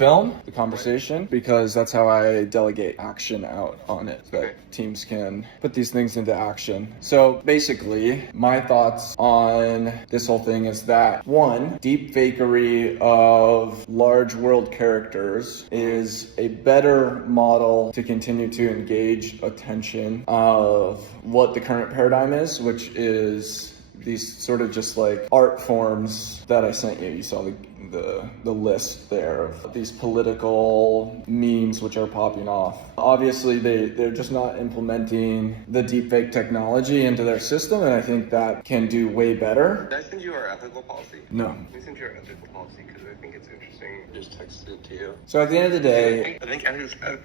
film the conversation, because that's how I delegate action out on it, so that teams can put these things into action. So basically, my thoughts on this whole thing is that, one, deep fakery of large world characters is a better model to continue to engage attention of what the current paradigm is, which is these sort of just like art forms that I sent you. You saw the list there of these political memes which are popping off. Obviously, they're just not implementing the deepfake technology into their system, and I think that can do way better. Did I send you our ethical policy? No. Let me send you our ethical policy because I think it's interesting. Just texted it to you. So at the end of the day, I think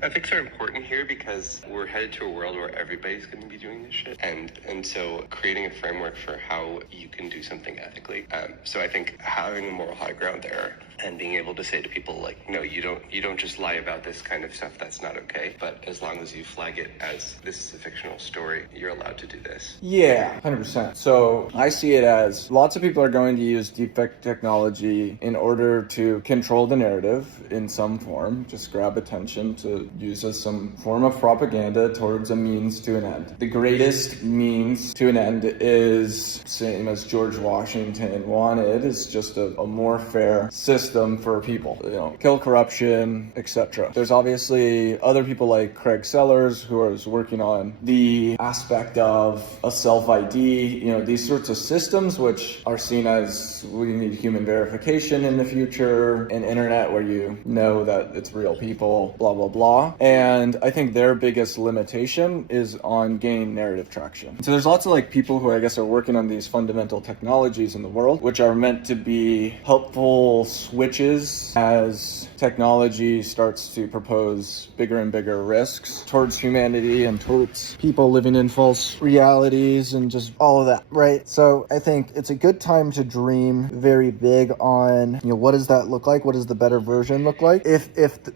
ethics are important here because we're headed to a world where everybody's going to be doing this shit, and so creating a framework for how you can do something ethically. So I think having a moral high ground there and being able to say to people like, no, you don't just lie about this kind of stuff. That's not okay. But as long as you flag it as this is a fictional story, you're allowed to do this. Yeah, 100%. So I see it as lots of people are going to use deepfake technology in order to control the narrative in some form, just grab attention, to use as some form of propaganda towards a means to an end. The greatest means to an end is same as George Washington wanted, is just a more fair system for people, kill corruption, etc. There's obviously other people like Craig Sellers who is working on the aspect of a self-ID, these sorts of systems which are seen as we need human verification in the future, an internet where you know that it's real people, blah, blah, blah. And I think their biggest limitation is on gaining narrative traction. So there's lots of people who I guess are working on these fundamental technologies in the world, which are meant to be helpful switches as technology starts to propose bigger and bigger risks towards humanity and towards people living in false realities and just all of that, right? So I think it's a good time to dream very big on, what does that look like? What does the better version look like? If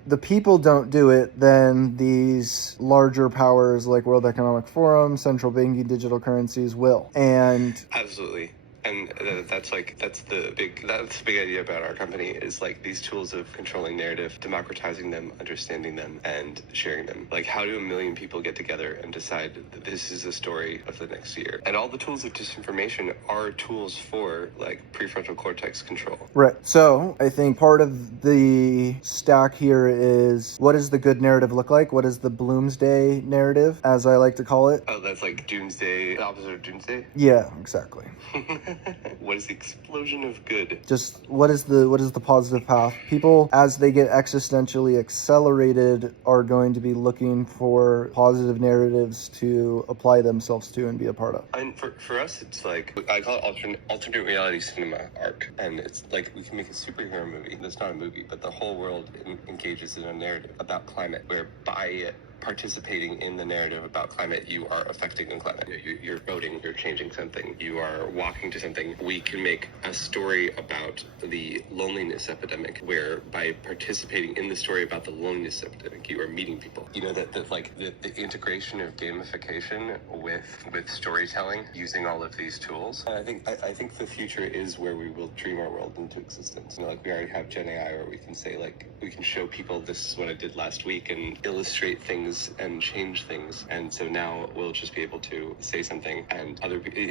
the people don't do it, then these larger powers like World Economic Forum, central banking, digital currencies will. And absolutely. And that's the big idea about our company is these tools of controlling narrative, democratizing them, understanding them, and sharing them. How do 1 million people get together and decide that this is the story of the next year? And all the tools of disinformation are tools for prefrontal cortex control. Right. So I think part of the stack here is, what does the good narrative look like? What is the Bloomsday narrative, as I like to call it? Oh, that's doomsday, the opposite of doomsday? Yeah, exactly. What is the explosion of good? Just what is the positive path? People, as they get existentially accelerated, are going to be looking for positive narratives to apply themselves to and be a part of. And for us, it's I call it alternate reality cinema arc. And it's we can make a superhero movie. That's not a movie, but the whole world engages in a narrative about climate, where by participating in the narrative about climate, you are affecting the climate. You're voting, you're changing something, you are walking to something. We can make a story about the loneliness epidemic, where by participating in the story about the loneliness epidemic, you are meeting people. The integration of gamification with storytelling using all of these tools. And I think the future is where we will dream our world into existence. We already have Gen AI, where we can say we can show people, this is what I did last week, and illustrate things and change things. And so now we'll just be able to say something, and other people,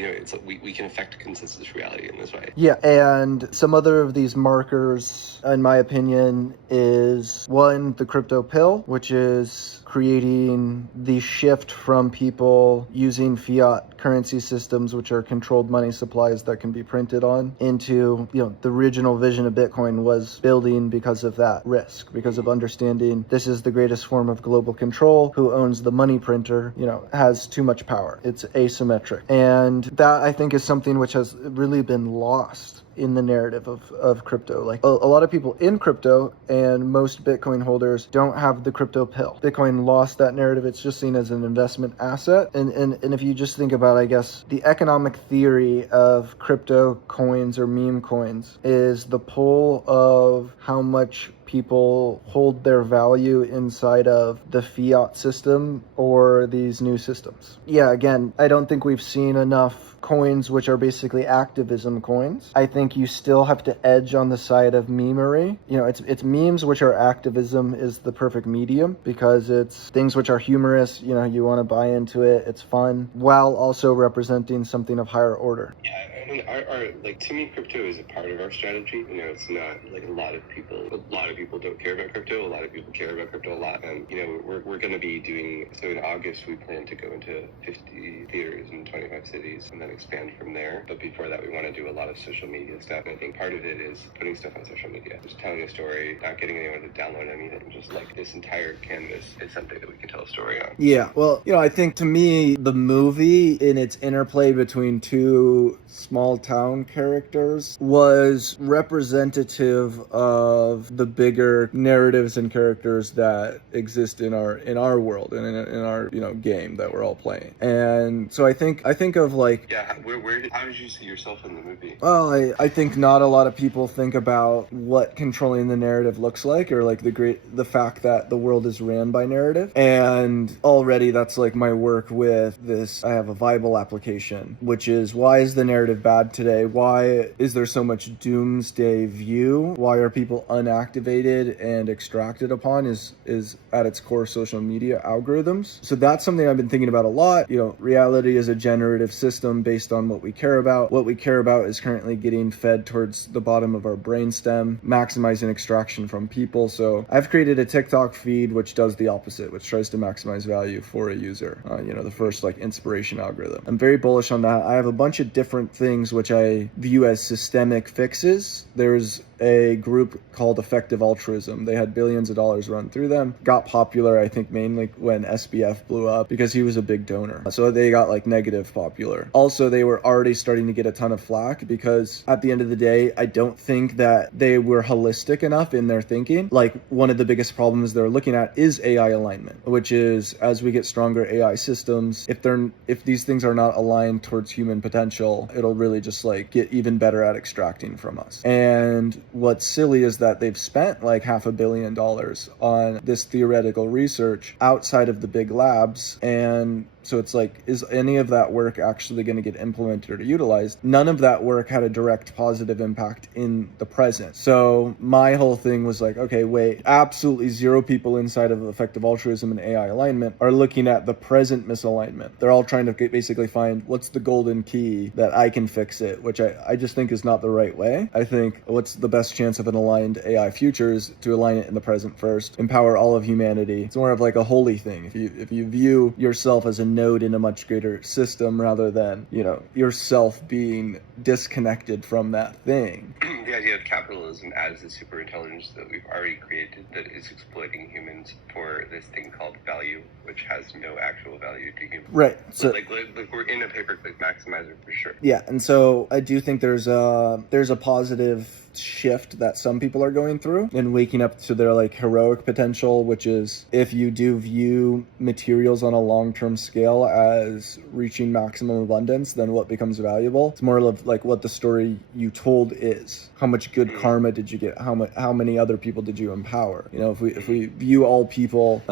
we can affect consensus reality in this way. Yeah, and some other of these markers, in my opinion, is one, the crypto pill, which is creating the shift from people using fiat currency systems, which are controlled money supplies that can be printed on, into, the original vision of Bitcoin was building because of that risk, because of understanding this is the greatest form of global control. Who owns the money printer, has too much power. It's asymmetric. And that, I think, is something which has really been lost in the narrative of crypto. A lot of people in crypto and most Bitcoin holders don't have the crypto pill. Bitcoin lost that narrative. It's just seen as an investment asset. And if you just think about, I guess, the economic theory of crypto coins or meme coins is the pull of how much people hold their value inside of the fiat system or these new systems. Yeah, again, I don't think we've seen enough coins which are basically activism coins. I think think you still have to edge on the side of memery. It's memes, which are activism, is the perfect medium, because it's things which are humorous, you want to buy into it, it's fun, while also representing something of higher order. Yeah, I mean, to me, crypto is a part of our strategy. It's not like a lot of people don't care about crypto. A lot of people care about crypto a lot. And, we're going to be doing, so in August, we plan to go into 50 theaters in 25 cities and then expand from there. But before that, we want to do a lot of social media stuff. And I think part of it is putting stuff on social media, just telling a story, not getting anyone to download anything, just like this entire canvas is something that we can tell a story on. Yeah, well, I think to me, the movie in its interplay between two small town characters was representative of the bigger narratives and characters that exist in our world and in our game that we're all playing. And so I think of like, yeah, how did you see yourself in the movie? Well, I think not a lot of people think about what controlling the narrative looks like, or like the fact that the world is ran by narrative. And already that's like my work with this. I have a Bible application, which is, why is the narrative bad today? Why is there so much doomsday view? Why are people unactivated and extracted upon is at its core social media algorithms. So that's something I've been thinking about a lot. Reality is a generative system based on what we care about. What we care about is currently getting fed towards the bottom of our brainstem, maximizing extraction from people. So I've created a TikTok feed which does the opposite, which tries to maximize value for a user. The first like inspiration algorithm. I'm very bullish on that. I have a bunch of different things which I view as systemic fixes. There's a group called Effective Altruism. They had billions of dollars run through them. Got popular, I think, mainly when SBF blew up because he was a big donor. So they got like negative popular. Also, they were already starting to get a ton of flack because at the end of the day, I don't think that they were holistic enough in their thinking. Like, one of the biggest problems they're looking at is AI alignment, which is, as we get stronger AI systems, if these things are not aligned towards human potential, it'll really just like get even better at extracting from us. And what's silly is that they've spent like $500 million on this theoretical research outside of the big labs, and so it's like, is any of that work actually going to get implemented or utilized? None of that work had a direct positive impact in the present. So my whole thing was like, okay, wait, absolutely zero people inside of effective altruism and AI alignment are looking at the present misalignment. They're all trying to basically find what's the golden key that I can fix it, which I just think is not the right way. I think what's the best chance of an aligned AI future is to align it in the present first, empower all of humanity. It's more of like a holy thing. If you view yourself as a node in a much greater system rather than, yourself being disconnected from that thing. The idea of capitalism as the super intelligence that we've already created that is exploiting humans for this thing called value, which has no actual value to humans. Right. So like we're in a pay-per-click maximizer for sure. Yeah, and so I do think there's a positive shift that some people are going through and waking up to their like heroic potential, which is, if you do view materials on a long-term scale as reaching maximum abundance, then what becomes valuable? It's more of like what the story you told is. How much good karma did you get? How many other people did you empower? If we view all people,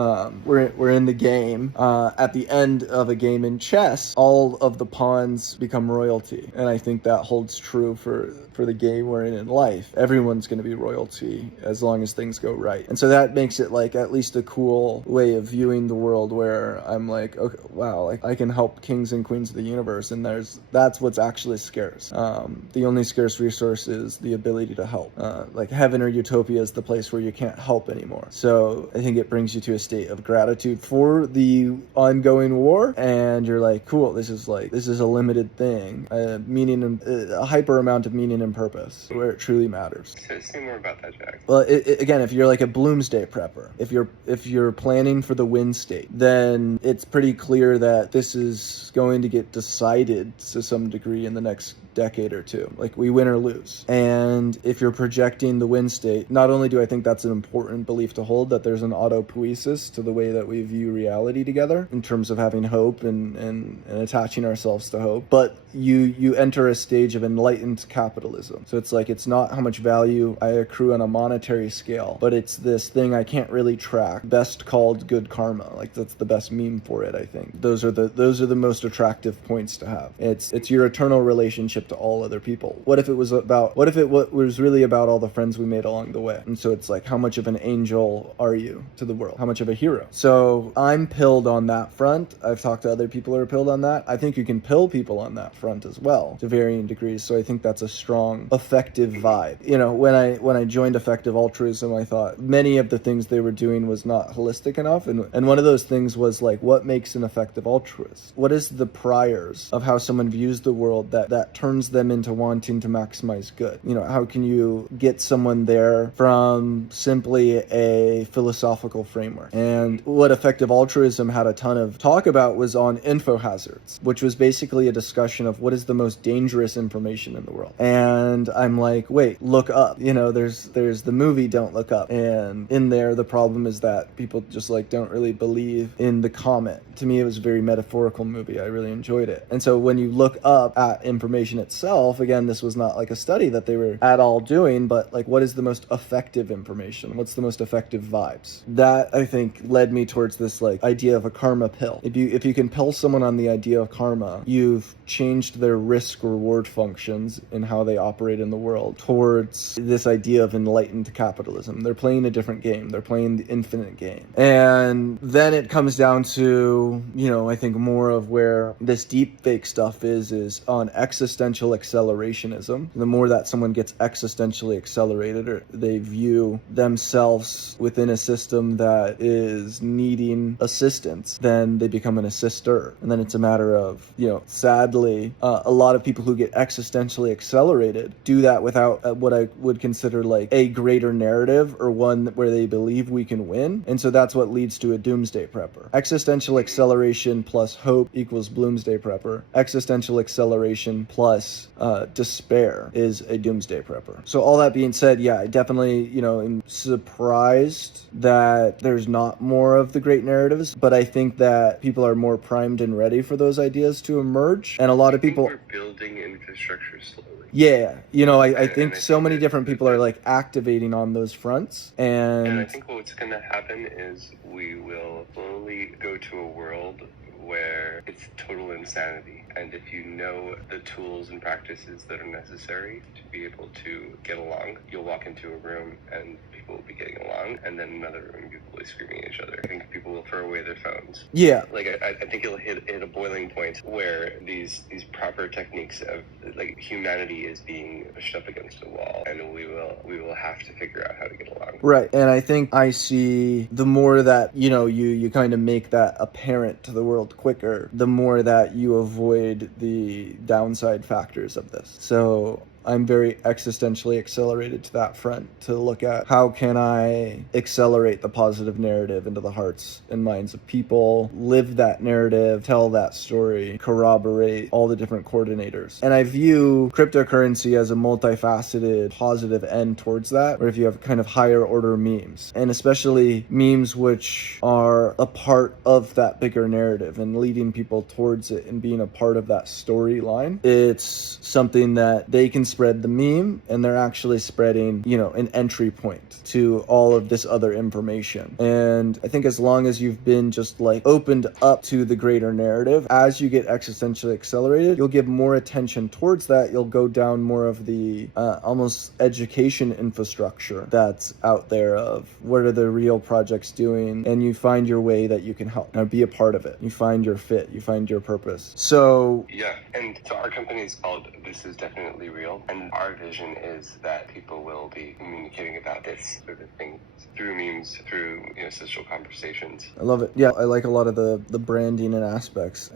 we're in the game. At the end of a game in chess, all of the pawns become royalty, and I think that holds true for the game we're in life. Everyone's going to be royalty as long as things go right. And so that makes it like at least a cool way of viewing the world, where I'm like, okay, wow, like I can help kings and queens of the universe, and that's what's actually scarce. The only scarce resource is the ability to help. Like heaven or utopia is the place where you can't help anymore. So I think it brings you to a state of gratitude for the ongoing war, and you're like, cool, this is a limited thing, a hyper amount of meaning and purpose where it truly matters. Say more about that, Jack. Well, again, if you're like a Bloomsday prepper, if you're planning for the win state, then it's pretty clear that this is going to get decided to some degree in the next decade or two. Like, we win or lose. And if you're projecting the win state, not only do I think that's an important belief to hold, that there's an autopoiesis to the way that we view reality together in terms of having hope and attaching ourselves to hope, but you enter a stage of enlightened capitalism. So it's like, it's not not how much value I accrue on a monetary scale, but it's this thing I can't really track, best called good karma. Like, that's the best meme for it, I think. Those are the most attractive points to have. It's your eternal relationship to all other people. What if it was really about all the friends we made along the way? And so it's like, how much of an angel are you to the world? How much of a hero? So I'm pilled on that front. I've talked to other people who are pilled on that. I think you can pill people on that front as well to varying degrees. So I think that's a strong, effective vibe. You know, when I joined effective altruism, I thought many of the things they were doing was not holistic enough. And one of those things was like, what makes an effective altruist? What is the priors of how someone views the world that turns them into wanting to maximize good? You know, how can you get someone there from simply a philosophical framework? And what effective altruism had a ton of talk about was on info hazards, which was basically a discussion of what is the most dangerous information in the world. And I'm like, wait, look up. You know, there's the movie Don't Look Up, and in there the problem is that people just like don't really believe in the comment. To me, it was a very metaphorical movie. I really enjoyed it. And so when you look up at information itself, again, this was not like a study that they were at all doing, but like, what is the most effective information? What's the most effective vibes? That, I think, led me towards this like idea of a karma pill. If you can pill someone on the idea of karma, you've changed their risk reward functions in how they operate in the world towards this idea of enlightened capitalism. They're playing a different game. They're playing the infinite game. And then it comes down to, you know, I think more of where this deepfake stuff is on existential accelerationism. The more that someone gets existentially accelerated, or they view themselves within a system that is needing assistance, then they become an assister. And then it's a matter of, you know, sadly, a lot of people who get existentially accelerated do that without what I would consider like a greater narrative, or one where they believe we can win. And so that's what leads to a doomsday prepper. Existential acceleration plus hope equals bloomsday prepper. Existential acceleration plus despair is a doomsday prepper. So all that being said, yeah, I definitely, you know, am surprised that there's not more of the great narratives, but I think that people are more primed and ready for those ideas to emerge. And a lot of people, we're building infrastructure slowly. Yeah, you know, I think so many different people are like activating on those fronts. And I think what's going to happen is we will slowly go to a world where it's total insanity. And if you know the tools and practices that are necessary to be able to get along, you'll walk into a room and people will be getting along, and then another room people will be screaming at each other. I think people will throw away their phones. Yeah. Like, I think it'll hit a boiling point where these proper techniques of, like, humanity is being pushed up against a wall, and we will have to figure out how to get along. Right. And I think I see the more that, you know, you kind of make that apparent to the world quicker, the more that you avoid the downside factors of this. So I'm very existentially accelerated to that front, to look at how can I accelerate the positive narrative into the hearts and minds of people, live that narrative, tell that story, corroborate all the different coordinators. And I view cryptocurrency as a multifaceted positive end towards that, where if you have kind of higher order memes, and especially memes which are a part of that bigger narrative and leading people towards it and being a part of that storyline, it's something that they can spread the meme, and they're actually spreading, you know, an entry point to all of this other information. And I think as long as you've been just like opened up to the greater narrative, as you get existentially accelerated, you'll give more attention towards that. You'll go down more of the almost education infrastructure that's out there of what are the real projects doing, and you find your way that you can help or be a part of it. You find your fit, you find your purpose. So yeah, and so our company is called This Is Definitely Real, and our vision is that people will be communicating about this sort of thing through memes, through, you know, social conversations. I love it. Yeah, I like a lot of the branding and aspects.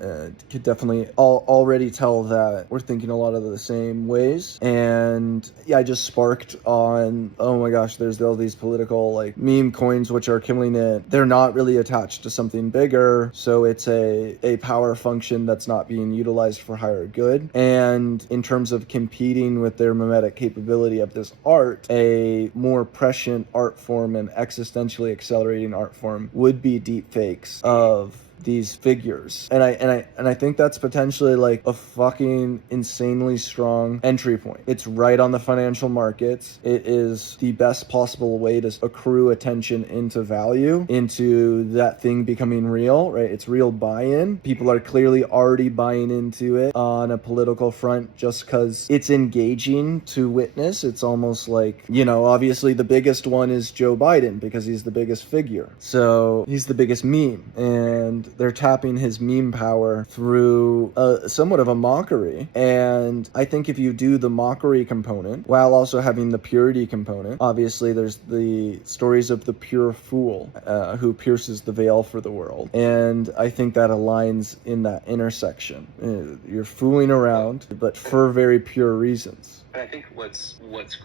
Could definitely already tell that we're thinking a lot of the same ways. And yeah, I just sparked on, oh my gosh, there's all these political like meme coins which are killing it. They're not really attached to something bigger, so it's a power function that's not being utilized for higher good. And in terms of competing with their mimetic capability of this art, a more prescient art form and existentially accelerating art form would be deepfakes of these figures. And I think that's potentially like a fucking insanely strong entry point. It's right on the financial markets. It is the best possible way to accrue attention into value, into that thing becoming real, right? It's real buy-in. People are clearly already buying into it on a political front just because it's engaging to witness. It's almost like, obviously the biggest one is Joe Biden because he's the biggest figure. So he's the biggest meme, and they're tapping his meme power through somewhat of a mockery. And I think if you do the mockery component while also having the purity component, obviously there's the stories of the pure fool who pierces the veil for the world. And I think that aligns in that intersection. You're fooling around, but for very pure reasons. I think what's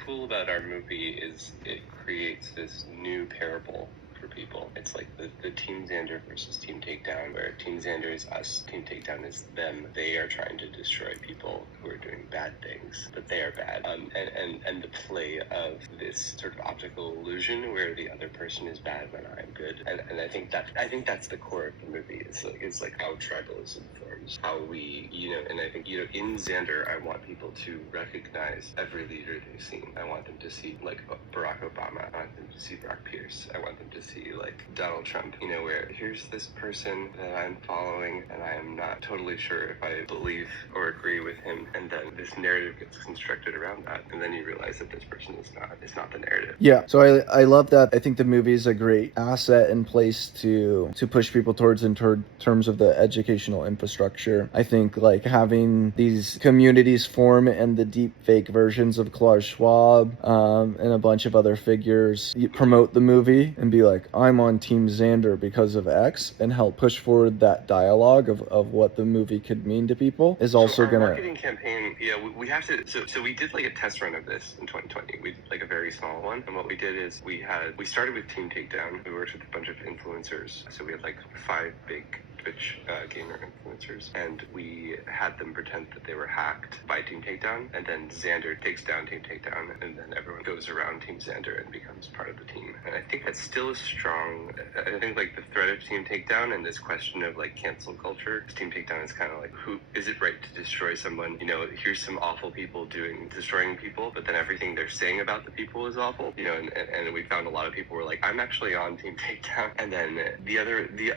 cool about our movie is it creates this new parable for people. It's like the Team Xander versus Team Takedown, where Team Xander is us, Team Takedown is them. They are trying to destroy people who are doing bad things, but they are bad. And the play of this sort of optical illusion where the other person is bad when I'm good. And I think that's the core of the movie. It's like how tribalism forms, how we, and I think, in Xander, I want people to recognize every leader they've seen. I want them to see like Barack Obama. I want them to see Brock Pierce. I want them to see like Donald Trump, where here's this person that I'm following and I am not totally sure if I believe or agree with him, and then this narrative gets constructed around that, and then you realize that this person is not the narrative. Yeah, so I love that. I think the movie is a great asset and place to push people towards in terms of the educational infrastructure. I think like having these communities form and the deepfake versions of Klaus Schwab and a bunch of other figures promote the movie and be like, I'm on Team Xander because of X, and help push forward that dialogue of what the movie could mean to people is also our gonna marketing campaign. Yeah, we have to. So we did like a test run of this in 2020. We did like a very small one, and what we did is we started with Team Takedown. We worked with a bunch of influencers. So we had like 5 big Twitch gamer influencers, and we had them pretend that they were hacked by Team Takedown, and then Xander takes down Team Takedown, and then everyone goes around Team Xander and becomes part of the team. And I think that's still a strong. I think like the threat of Team Takedown and this question of like cancel culture. Team Takedown is kind of like, who is it right to destroy someone? Here's some awful people destroying people, but then everything they're saying about the people is awful. And we found a lot of people were like, I'm actually on Team Takedown. And then the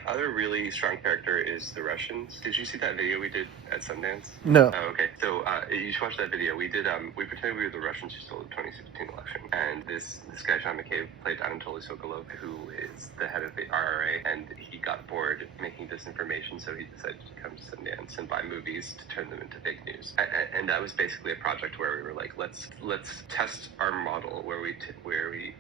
other really strong character is the Russians. Did you see that video we did at Sundance? No. Oh, okay. So you should watch that video. We did. We pretended we were the Russians who stole the 2016 election, and this guy Sean McCabe played Anatoly Sokolov, who is the head of the RRA, and he got bored making disinformation, so he decided to come to Sundance and buy movies to turn them into fake news. And that was basically a project where we were like, let's test our model where we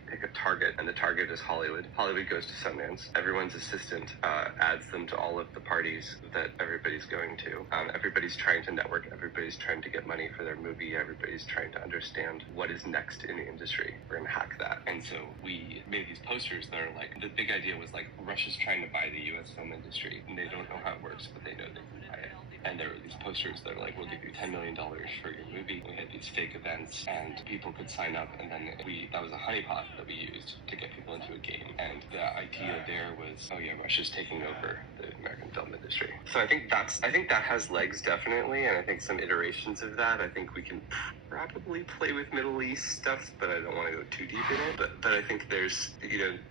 pick a target, and the target is Hollywood. Hollywood goes to Sundance. Everyone's assistant adds them to all of the parties that everybody's going to. Everybody's trying to network. Everybody's trying to get money for their movie. Everybody's trying to understand what is next in the industry. We're gonna hack that. And so we made these posters that are like, the big idea was like, Russia's trying to buy the U.S. film industry, and they don't know how it works, but they know they can buy it. And there were these posters that are like, we'll give you $10 million for your movie. We had these fake events, and people could sign up, and then that was a honeypot that we used to get people into a game. And the idea there was, oh yeah, Russia's taking over the American film industry. So I think that has legs, definitely, and I think some iterations of that. I think we can probably play with Middle East stuff, but I don't want to go too deep in it. But I think there's,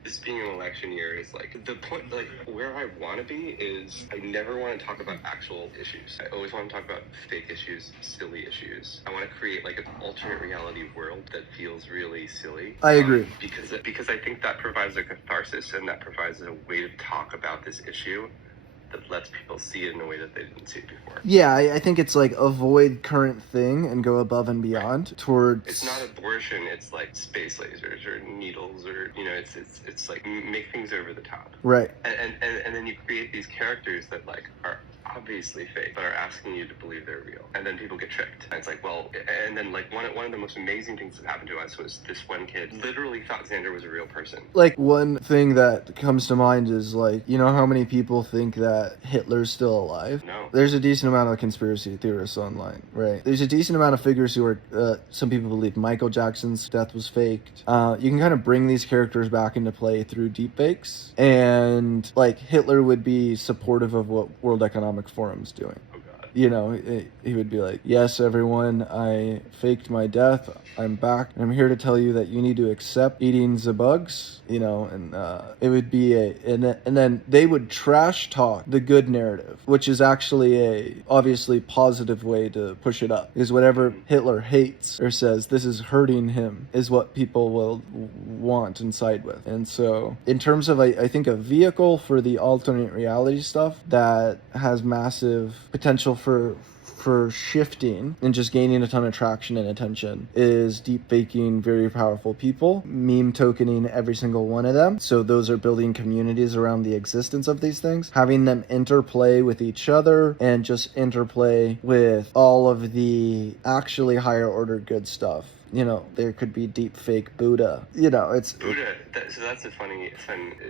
this being an election year is like, the point, like where I want to be is I never want to talk about actual issues. I always want to talk about fake issues, silly issues. I want to create like an alternate reality world that feels really silly. I agree. Because I think that provides a catharsis, and that provides a way to talk about this issue that lets people see it in a way that they didn't see it before. Yeah, I think it's like avoid current thing and go above and beyond towards. It's not abortion. It's like space lasers or needles, or it's like make things over the top. Right. And then you create these characters that like are obviously fake, but are asking you to believe they're real. And then people get tricked. And it's like, well, and then like one of the most amazing things that happened to us was this one kid literally thought Xander was a real person. Like, one thing that comes to mind is, like, you know how many people think that Hitler's still alive? No. There's a decent amount of conspiracy theorists online, right? There's a decent amount of figures who are, some people believe Michael Jackson's death was faked. You can kind of bring these characters back into play through deepfakes, and, like, Hitler would be supportive of what World Economic Forum's doing. You know, he would be like, yes, everyone, I faked my death. I'm back. And I'm here to tell you that you need to accept eating the bugs, you know, and it would be and then they would trash talk the good narrative, which is actually a obviously positive way to push it up. Because whatever Hitler hates or says this is hurting him is what people will want and side with. And so in terms of, I think, a vehicle for the alternate reality stuff that has massive potential for shifting and just gaining a ton of traction and attention is deep faking very powerful people, meme tokening every single one of them. So those are building communities around the existence of these things, having them interplay with each other and just interplay with all of the actually higher order good stuff. You know, there could be deep fake Buddha. You know, it's Buddha. So that's a funny. It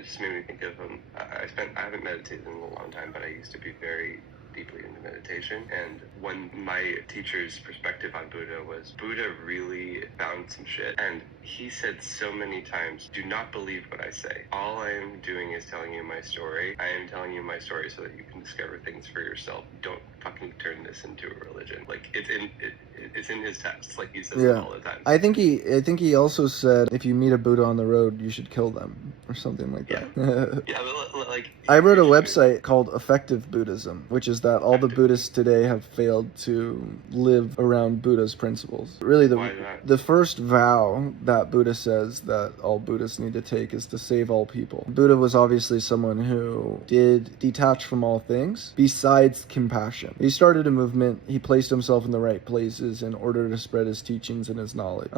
just made me think of I haven't meditated in a long time, but I used to be very deeply into meditation, and when my teacher's perspective on Buddha was Buddha really found some shit, and he said so many times, do not believe what I say. All I am doing is telling you my story. I am telling you my story so that you can discover things for yourself. Don't fucking turn this into a religion. Like, it's in his texts, like he says it all the time. I think he also said if you meet a Buddha on the road, you should kill them or something like that. Yeah, but like I wrote a website called Effective Buddhism, which is that all the Buddhists today have failed to live around Buddha's principles. Really, the first vow that Buddha says that all Buddhists need to take is to save all people. Buddha was obviously someone who did detach from all things besides compassion. He started a movement. He placed himself in the right places in order to spread his teachings and his knowledge.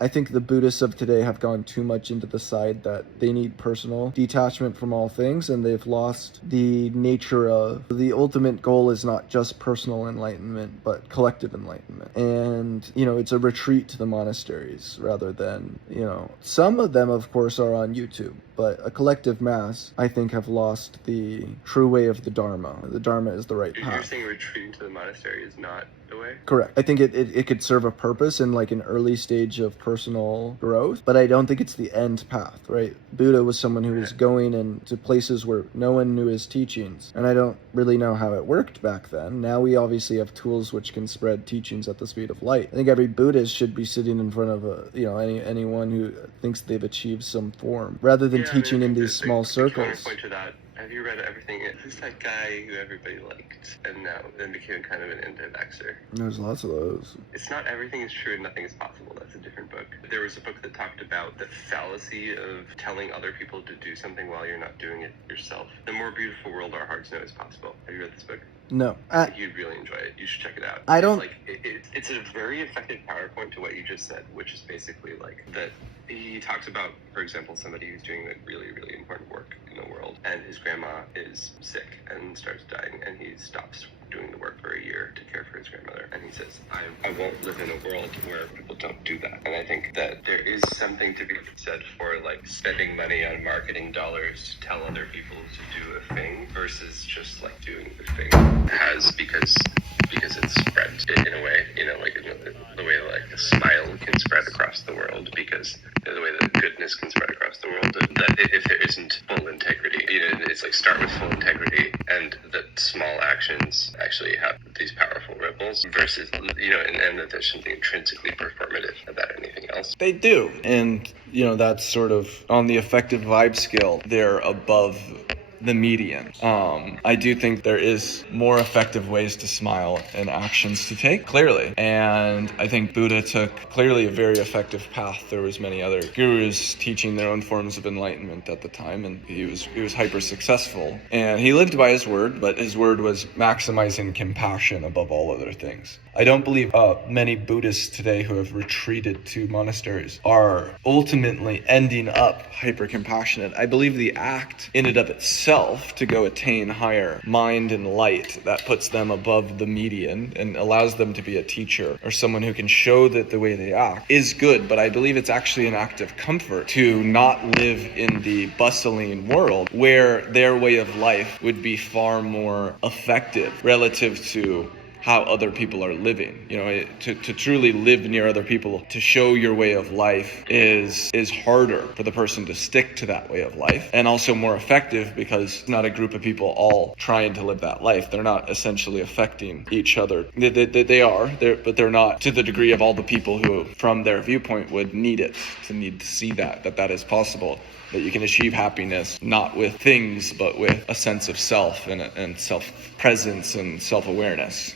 I think the Buddhists of today have gone too much into the side that they need personal detachment from all things, and they've lost the nature of the ultimate goal is not just personal enlightenment, but collective enlightenment. And, you know, it's a retreat to the monasteries rather than, you know, some of them, of course, are on YouTube, but a collective mass, I think, have lost the true way of the Dharma. The Dharma is the right path. You're saying retreating to the monastery is not the way? Correct. I think it could serve a purpose in like an early stage of personal growth, but I don't think it's the end path, right? Buddha was someone who was going into places where no one knew his teachings, and I don't really know how it worked back then. Now we obviously have tools which can spread teachings at the speed of light. I think every Buddhist should be sitting in front of anyone who thinks they've achieved some form, rather than teaching in these small circles. Point to that. Have you read Everything? Who's that guy who everybody liked and now then became kind of an anti-vaxxer? There's lots of those. It's not Everything is True and Nothing is Possible. That's a different book. There was a book that talked about the fallacy of telling other people to do something while you're not doing it yourself. The more beautiful world our hearts know is possible. Have you read this book? No. I think you'd really enjoy it. You should check it out. I don't... It's a very effective counterpoint to what you just said, which is basically like that he talks about, for example, somebody who's doing like really, really important work in the world, and his grandma is sick and starts dying, and he stops doing the work for a year to care for his grandmother, and he says, I won't live in a world where people don't do that. And I think that there is something to be said for like spending money on marketing dollars to tell other people to do a thing versus just like doing the thing because it's spread in a way, you know, like the way like a smile can spread across the world, because the way that goodness can spread across the world, that if there isn't full integrity, you know, it's like start with full integrity, and that small actions actually have these powerful ripples versus, you know, and that there's something intrinsically performative about anything else. They do. And, you know, that's sort of on the effective vibe scale, they're above the median. I do think there is more effective ways to smile and actions to take, clearly. And I think Buddha took clearly a very effective path. There was many other gurus teaching their own forms of enlightenment at the time, and he was hyper successful. And he lived by his word, but his word was maximizing compassion above all other things. I don't believe many Buddhists today who have retreated to monasteries are ultimately ending up hyper compassionate. I believe the act in and of itself self to go attain higher mind and light that puts them above the median and allows them to be a teacher or someone who can show that the way they act is good. But I believe it's actually an act of comfort to not live in the bustling world where their way of life would be far more effective relative to how other people are living. To truly live near other people, to show your way of life is harder for the person to stick to that way of life, and also more effective because it's not a group of people all trying to live that life. They're not essentially affecting each other. They are, but they're not to the degree of all the people who, from their viewpoint, would need to see that is possible. That you can achieve happiness not with things, but with a sense of self and self-presence and self-awareness.